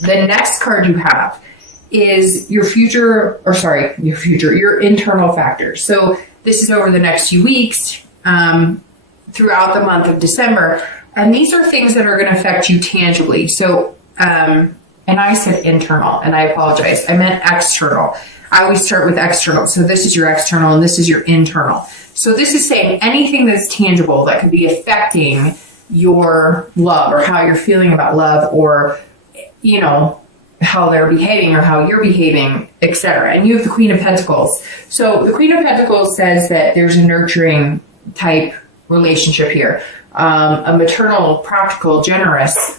The next card you have is your internal factors. So this is over the next few weeks, throughout the month of December. And these are things that are going to affect you tangibly. So, and I said internal, and I apologize. I meant external. I always start with external. So this is your external and this is your internal. So this is saying anything that's tangible that could be affecting your love or how you're feeling about love, or, you know, how they're behaving or how you're behaving, etc. And you have the Queen of Pentacles. So the Queen of Pentacles says that there's a nurturing type relationship here. A maternal, practical, generous,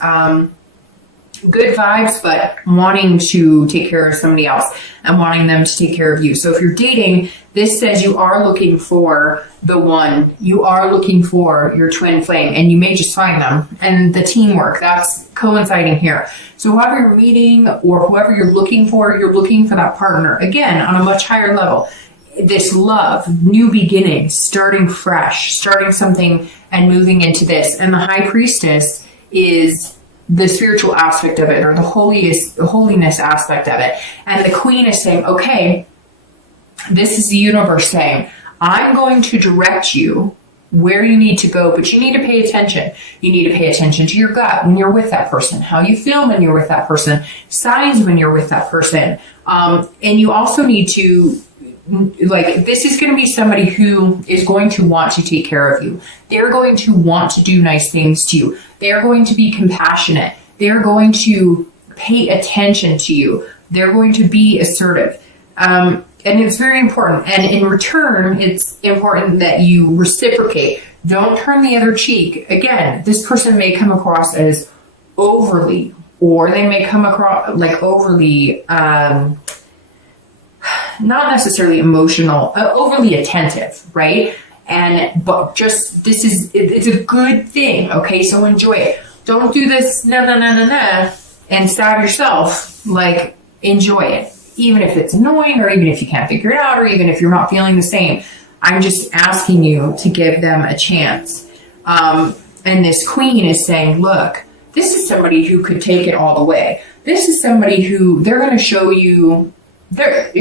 good vibes, but wanting to take care of somebody else and wanting them to take care of you. So if you're dating, this says you are looking for the one, you are looking for your twin flame, and you may just find them. And the teamwork, that's coinciding here. So whoever you're meeting or whoever you're looking for that partner, again, on a much higher level. This love, new beginnings, starting fresh, starting something and moving into this. And the High Priestess is the spiritual aspect of it, or the holiness aspect of it. And the Queen is saying, okay, this is the universe saying, I'm going to direct you where you need to go, but you need to pay attention. You need to pay attention to your gut when you're with that person, how you feel when you're with that person, signs when you're with that person. And you also need to, like, this is going to be somebody who is going to want to take care of you. They're going to want to do nice things to you. They're going to be compassionate. They're going to pay attention to you. They're going to be assertive. And it's very important. And in return, it's important that you reciprocate. Don't turn the other cheek. Again, this person may come across as overly, or they may come across like overly, not necessarily emotional, overly attentive, right? But just, it's a good thing, okay? So enjoy it. Don't do this, and stab yourself. Like, enjoy it. Even if it's annoying, or even if you can't figure it out, or even if you're not feeling the same. I'm just asking you to give them a chance. And this Queen is saying, look, this is somebody who could take it all the way. This is somebody who, they're going to show you, there's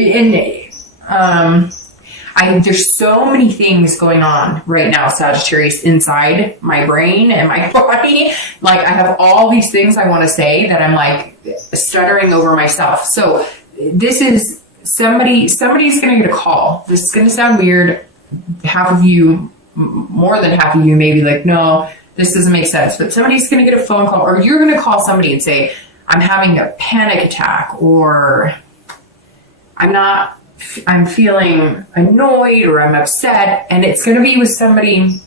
so many things going on right now, Sagittarius, inside my brain and my body. Like, I have all these things I want to say that I'm like stuttering over myself. So this is somebody's going to get a call. This is going to sound weird. Half of you, more than half of you may be like, no, this doesn't make sense. But somebody's going to get a phone call, or you're going to call somebody and say, I'm having a panic attack, or I'm feeling annoyed, or I'm upset. And it's going to be with somebody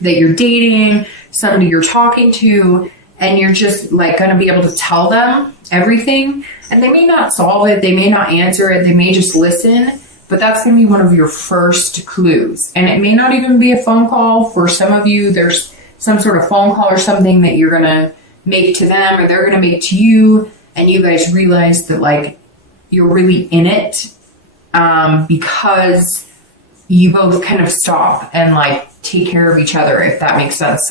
that you're dating, somebody you're talking to, and you're just like going to be able to tell them everything. And they may not solve it. They may not answer it. They may just listen, but that's going to be one of your first clues. And it may not even be a phone call. For some of you, there's some sort of phone call or something that you're going to make to them, or they're going to make to you. And you guys realize that, like, you're really in it, because you both kind of stop and like take care of each other, if that makes sense.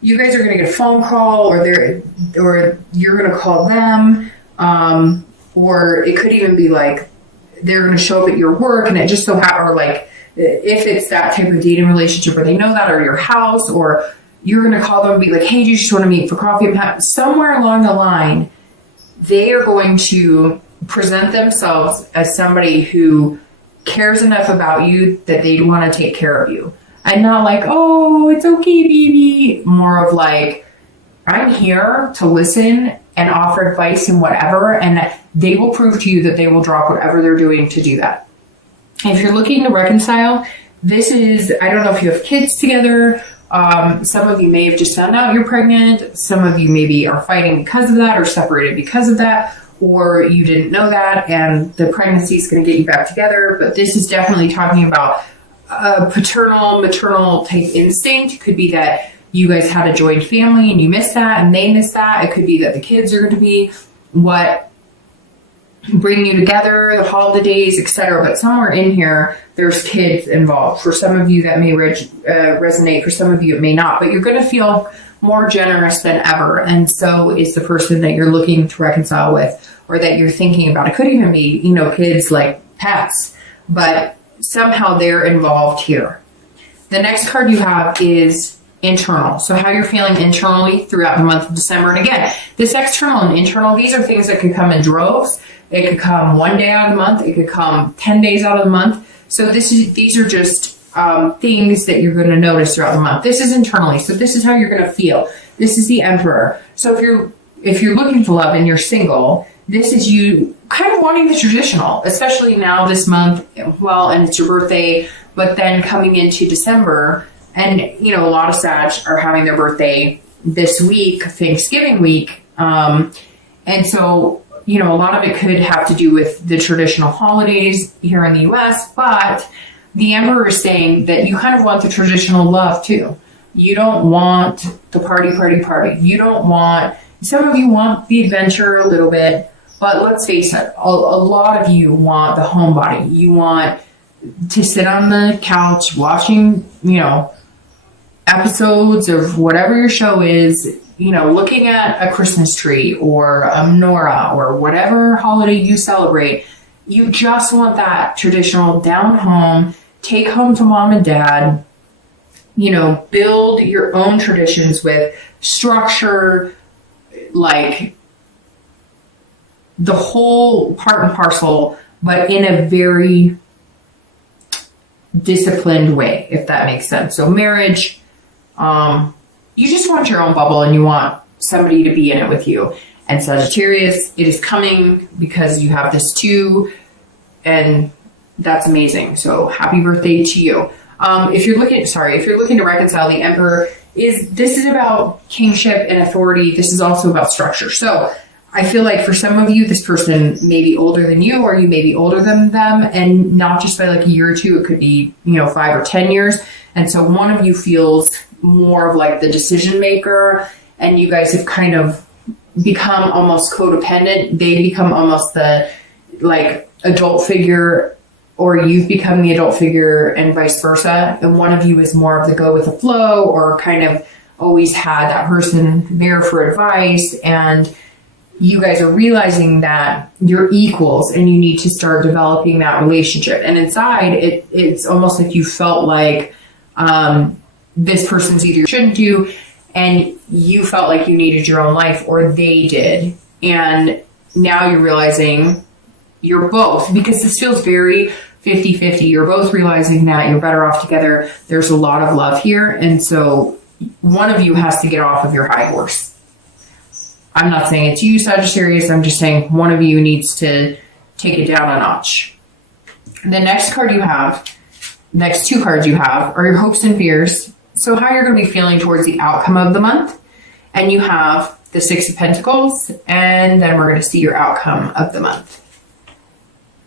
You guys are going to get a phone call, or you're going to call them, or it could even be like they're going to show up at your work, and it just so happens, or like if it's that type of dating relationship where they know that, or your house, or you're going to call them and be like, hey, do you just want to meet for coffee? Somewhere along the line, they are going to present themselves as somebody who cares enough about you that they want to take care of you. And not like, oh, it's okay, baby. More of like, I'm here to listen and offer advice and whatever. And they will prove to you that they will drop whatever they're doing to do that. If you're looking to reconcile, this is, I don't know if you have kids together. Some of you may have just found out you're pregnant. Some of you maybe are fighting because of that, or separated because of that, or you didn't know that and the pregnancy is going to get you back together. But this is definitely talking about a paternal, maternal type instinct. It could be that you guys had a joint family and you missed that and they missed that. It could be that the kids are going to be what bring you together, the holidays, etc. But somewhere in here, there's kids involved. For some of you, that may resonate. For some of you, it may not. But you're going to feel more generous than ever. And so is the person that you're looking to reconcile with, or that you're thinking about. It could even be, kids like pets, but somehow they're involved here. The next card you have is internal. So how you're feeling internally throughout the month of December. And again, this external and internal, these are things that could come in droves. It could come one day out of the month. It could come 10 days out of the month. So these are just things that you're going to notice throughout the month. This is internally. So this is how you're going to feel. This is the Emperor. So if you're looking for love and you're single, this is you kind of wanting the traditional, especially now this month. Well, and it's your birthday, but then coming into December, and a lot of Sag are having their birthday this week, Thanksgiving week, and so a lot of it could have to do with the traditional holidays here in the U.S., but the Emperor is saying that you kind of want the traditional love too. You don't want the party. You don't want, some of you want the adventure a little bit, but let's face it, a lot of you want the homebody. You want to sit on the couch watching, episodes of whatever your show is, looking at a Christmas tree or a menorah or whatever holiday you celebrate. You just want that traditional down home, take home to mom and dad, build your own traditions with structure, like the whole part and parcel, but in a very disciplined way, if that makes sense. So marriage, you just want your own bubble and you want somebody to be in it with you. And Sagittarius, it is coming because you have this too, and that's amazing. So happy birthday to you. If you're looking to reconcile, the Emperor this is about kingship and authority. This is also about structure. So I feel like for some of you, this person may be older than you, or you may be older than them, and not just by like a year or two. It could be, 5 or 10 years. And so one of you feels more of like the decision maker, and you guys have kind of become almost codependent. They become almost the like adult figure, or you've become the adult figure, and vice versa. And one of you is more of the go with the flow, or kind of always had that person there for advice. And you guys are realizing that you're equals and you need to start developing that relationship. And inside, it's almost like you felt like this person's either shouldn't do, and you felt like you needed your own life, or they did. And now you're realizing you're both, because this feels very 50-50. You're both realizing that you're better off together. There's a lot of love here. And so one of you has to get off of your high horse. I'm not saying it's you, Sagittarius. I'm just saying one of you needs to take it down a notch. The next two cards you have are your hopes and fears. So how you're going to be feeling towards the outcome of the month. And you have the Six of Pentacles, and then we're going to see your outcome of the month.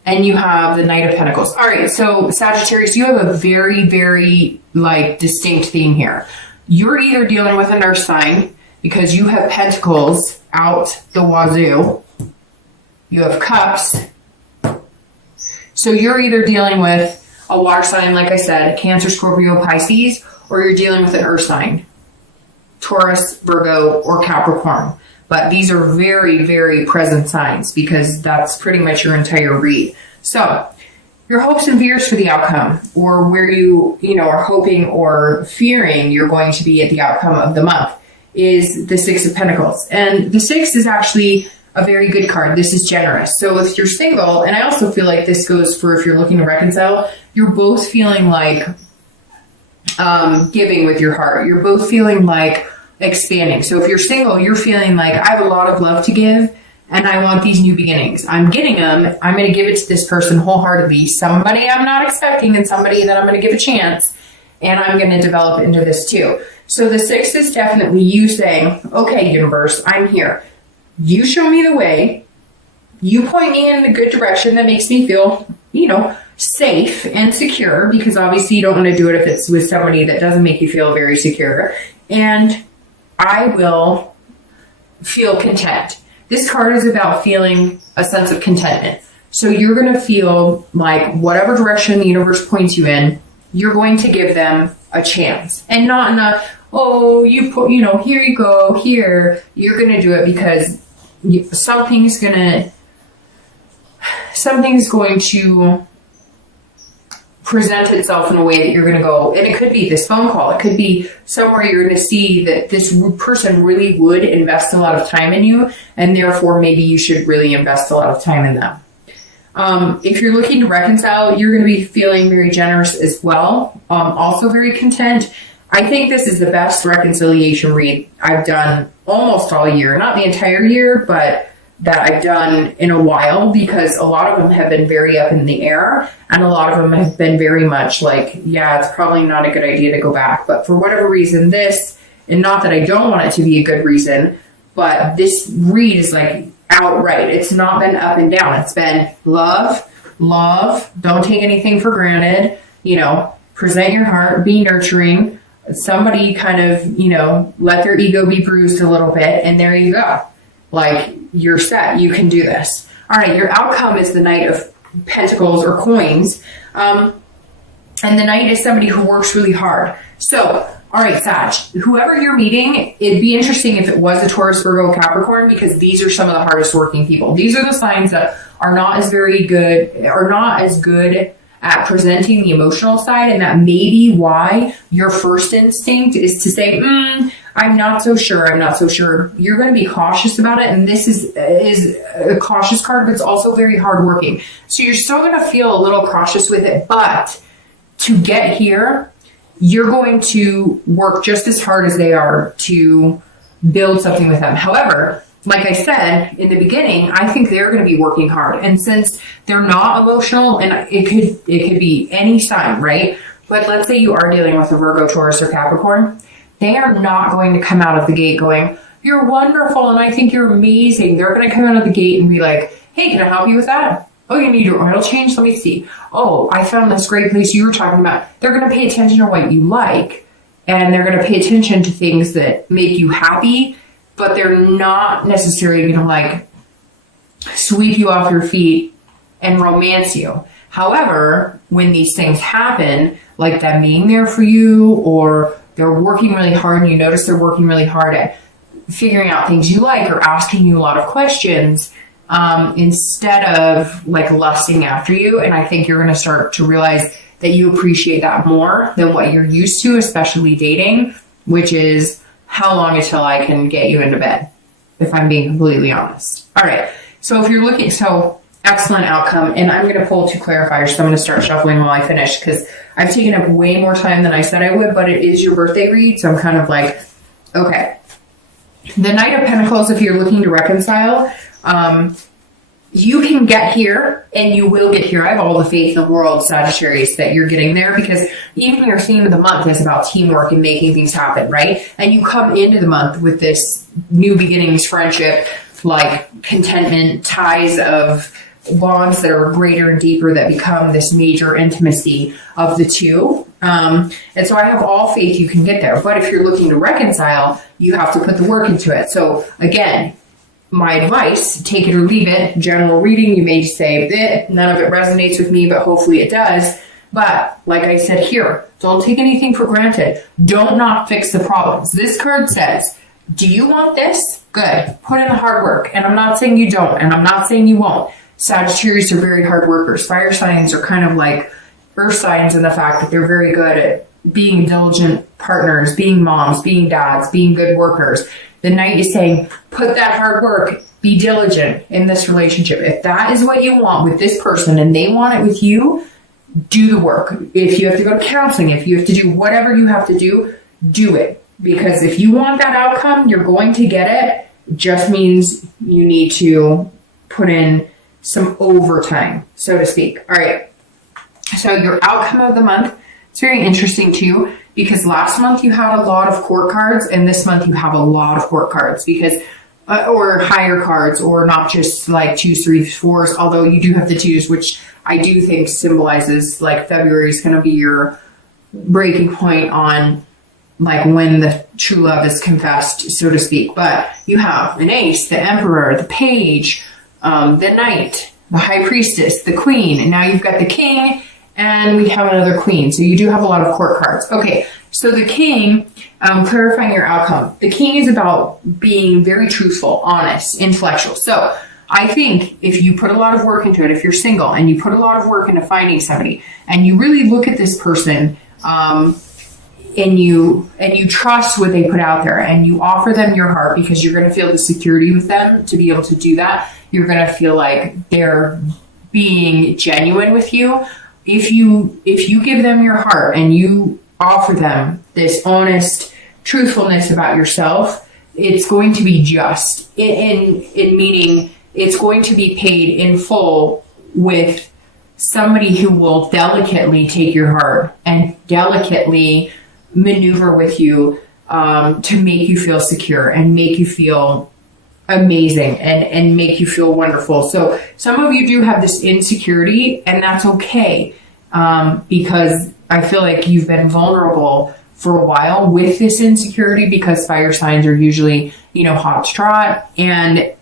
And you have the Knight of Pentacles. All right, so Sagittarius, you have a very, very distinct theme here. You're either dealing with an earth sign, because you have Pentacles out the wazoo. You have Cups. So you're either dealing with a water sign, like I said, Cancer, Scorpio, Pisces, or you're dealing with an earth sign, Taurus, Virgo, or Capricorn. But these are very, very present signs, because that's pretty much your entire read. So your hopes and fears for the outcome, or where you are hoping or fearing you're going to be at the outcome of the month, is the Six of Pentacles. And the Six is actually a very good card. This is generous. So if you're single, and I also feel like this goes for if you're looking to reconcile, you're both feeling like giving with your heart. You're both feeling like expanding. So if you're single, you're feeling like I have a lot of love to give, and I want these new beginnings. I'm getting them. I'm going to give it to this person wholeheartedly. Somebody I'm not expecting, and somebody that I'm going to give a chance, and I'm going to develop into this too. So the Six is definitely you saying, okay, universe, I'm here. You show me the way. You point me in the good direction that makes me feel, safe and secure, because obviously you don't want to do it if it's with somebody that doesn't make you feel very secure. And I will feel content. This card is about feeling a sense of contentment. So you're going to feel like whatever direction the universe points you in, you're going to give them a chance. And not in a, oh, you put, here you go, here, you're going to do it because something's going to present itself in a way that you're going to go, and it could be this phone call. It could be somewhere you're going to see that this person really would invest a lot of time in you, and therefore maybe you should really invest a lot of time in them. If you're looking to reconcile, you're going to be feeling very generous as well. Also very content. I think this is the best reconciliation read I've done almost all year. Not the entire year, but that I've done in a while, because a lot of them have been very up in the air, and a lot of them have been very much like, yeah, it's probably not a good idea to go back. But for whatever reason, this, and not that I don't want it to be a good reason, but this read is like outright. It's not been up and down. It's been love, don't take anything for granted, present your heart, be nurturing. Somebody kind of, let their ego be bruised a little bit, and there you go. Like, you're set. You can do this. All right, your outcome is the Knight of Pentacles or coins. And the Knight is somebody who works really hard. So, all right, Sag, whoever you're meeting, it'd be interesting if it was a Taurus, Virgo, Capricorn, because these are some of the hardest working people. These are the signs that are not as good at presenting the emotional side, and that may be why your first instinct is to say, I'm not so sure. You're going to be cautious about it, and this is a cautious card, but it's also very hardworking. So you're still going to feel a little cautious with it, but to get here, you're going to work just as hard as they are to build something with them. However, like I said in the beginning, I think they're going to be working hard. And since they're not emotional, and it could be any sign, right? But let's say you are dealing with a Virgo, Taurus, or Capricorn. They are not going to come out of the gate going, you're wonderful and I think you're amazing. They're going to come out of the gate and be like, hey, can I help you with that? Oh, you need your oil change? Let me see. Oh, I found this great place you were talking about. They're going to pay attention to what you like, and they're going to pay attention to things that make you happy, but they're not necessarily going to like sweep you off your feet and romance you. However, when these things happen, like them being there for you, or they're working really hard and you notice they're working really hard at figuring out things you like or asking you a lot of questions, instead of like lusting after you. And I think you're going to start to realize that you appreciate that more than what you're used to, especially dating, which is how long until I can get you into bed, if I'm being completely honest. All right. So if you're looking, excellent outcome. And I'm going to pull two clarifiers. So I'm going to start shuffling while I finish, because I've taken up way more time than I said I would, but it is your birthday read. So I'm kind of like, okay. The Knight of Pentacles, if you're looking to reconcile, you can get here, and you will get here. I have all the faith in the world, Sagittarius, that you're getting there, because even your theme of the month is about teamwork and making things happen, right? And you come into the month with this new beginnings, friendship, like contentment, ties of bonds that are greater and deeper that become this major intimacy of the two. And so I have all faith you can get there. But if you're looking to reconcile, you have to put the work into it. So again, my advice, take it or leave it. General reading, you may say, none of it resonates with me, but hopefully it does. But like I said here, don't take anything for granted. Don't not fix the problems. This card says, do you want this? Good. Put in the hard work. And I'm not saying you don't, and I'm not saying you won't. Sagittarius are very hard workers. Fire signs are kind of like earth signs in the fact that they're very good at being diligent partners, being moms, being dads, being good workers. The Knight is saying, put that hard work, be diligent in this relationship. If that is what you want with this person and they want it with you, do the work. If you have to go to counseling, if you have to do whatever you have to do, do it. Because if you want that outcome, you're going to get it. It just means you need to put in some overtime, so to speak. All right. So your outcome of the month, it's very interesting too, because last month you had a lot of court cards, and this month you have a lot of court cards, because or higher cards, or not just like 2s, 3s, 4s, although you do have the 2s, which I do think symbolizes like February is going to be your breaking point on like when the true love is confessed, so to speak. But you have an ace, the emperor, the page, the knight, the high priestess, the queen, and now you've got the king, and we have another queen. So you do have a lot of court cards. Okay, So the king, clarifying your outcome. The king is about being very truthful, honest, intellectual. So I think if you put a lot of work into it, if you're single and you put a lot of work into finding somebody and you really look at this person, and you trust what they put out there and you offer them your heart because you're going to feel the security with them to be able to do that. You're going to feel like they're being genuine with you. If you give them your heart and you offer them this honest truthfulness about yourself, it's going to be just in meaning it's going to be paid in full with somebody who will delicately take your heart and delicately maneuver with you to make you feel secure and make you feel amazing and make you feel wonderful. So some of you do have this insecurity, and that's okay, because I feel like you've been vulnerable for a while with this insecurity, because fire signs are usually, hot to trot, and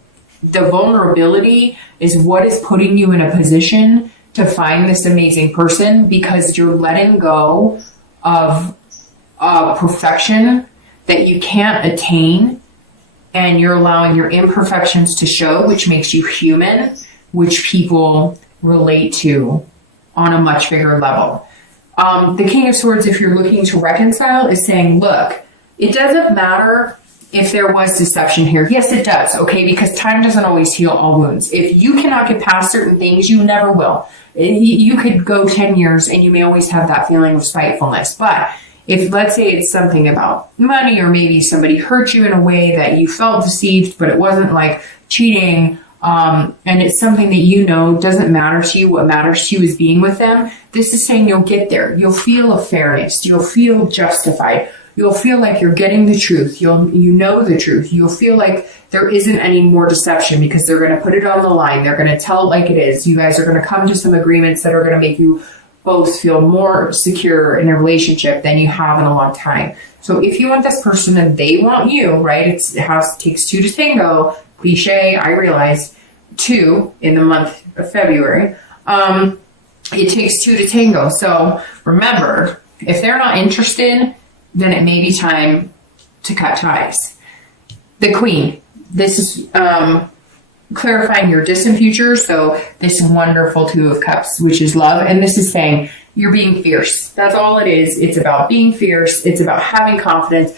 the vulnerability is what is putting you in a position to find this amazing person, because you're letting go of perfection that you can't attain, and you're allowing your imperfections to show, which makes you human, which people relate to on a much bigger level. The King of Swords, if you're looking to reconcile, is saying, look, it doesn't matter if there was deception here. Yes, it does, okay? Because time doesn't always heal all wounds. If you cannot get past certain things, you never will. You could go 10 years and you may always have that feeling of spitefulness. But if, let's say, it's something about money, or maybe somebody hurt you in a way that you felt deceived, but it wasn't like cheating, and it's something that doesn't matter to you. What matters to you is being with them. This is saying you'll get there. You'll feel a fairness. You'll feel justified. You'll feel like you're getting the truth. You know the truth. You'll feel like there isn't any more deception, because they're going to put it on the line. They're going to tell it like it is. You guys are going to come to some agreements that are going to make you both feel more secure in a relationship than you have in a long time. So if you want this person and they want you, right? It takes two to tango. Cliche, I realize, 2 in the month of February. It takes 2 to tango. So remember, if they're not interested, then it may be time to cut ties. The Queen. This is clarifying your distant future. So this wonderful 2 of Cups, which is love. And this is saying you're being fierce. That's all it is. It's about being fierce. It's about having confidence,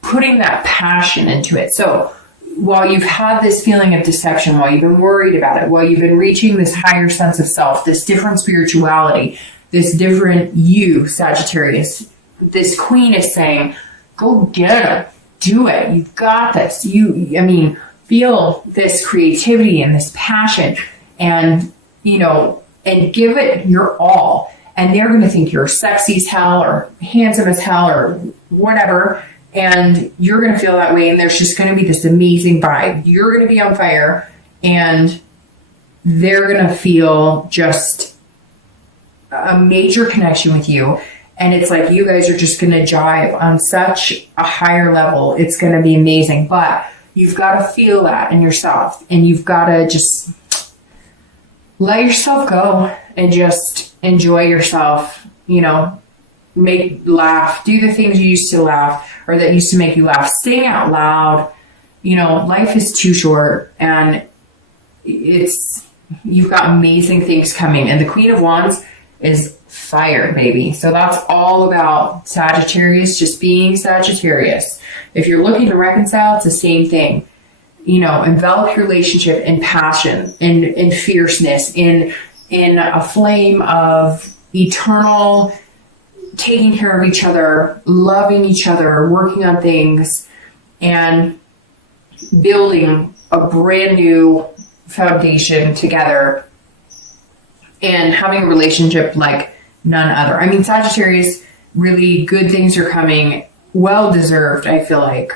putting that passion into it. So while you've had this feeling of deception, while you've been worried about it, while you've been reaching this higher sense of self, this different spirituality, this different you, Sagittarius, this Queen is saying, go get it. Do it. You've got this. Feel this creativity and this passion, and give it your all. And they're going to think you're sexy as hell or handsome as hell or whatever. And you're going to feel that way. And there's just going to be this amazing vibe. You're going to be on fire, and they're going to feel just a major connection with you. And it's like you guys are just going to jive on such a higher level. It's going to be amazing. But you've got to feel that in yourself. And you've got to just let yourself go and just enjoy yourself. Laugh. Do the things you used to laugh, or that used to make you laugh. Sing out loud. Life is too short. And you've got amazing things coming. And the Queen of Wands is fire, baby. So that's all about Sagittarius just being Sagittarius. If you're looking to reconcile, it's the same thing. Envelop your relationship in passion, in fierceness, in a flame of eternal taking care of each other, loving each other, working on things, and building a brand new foundation together, and having a relationship like none other. Sagittarius, really good things are coming. Well deserved, I feel like.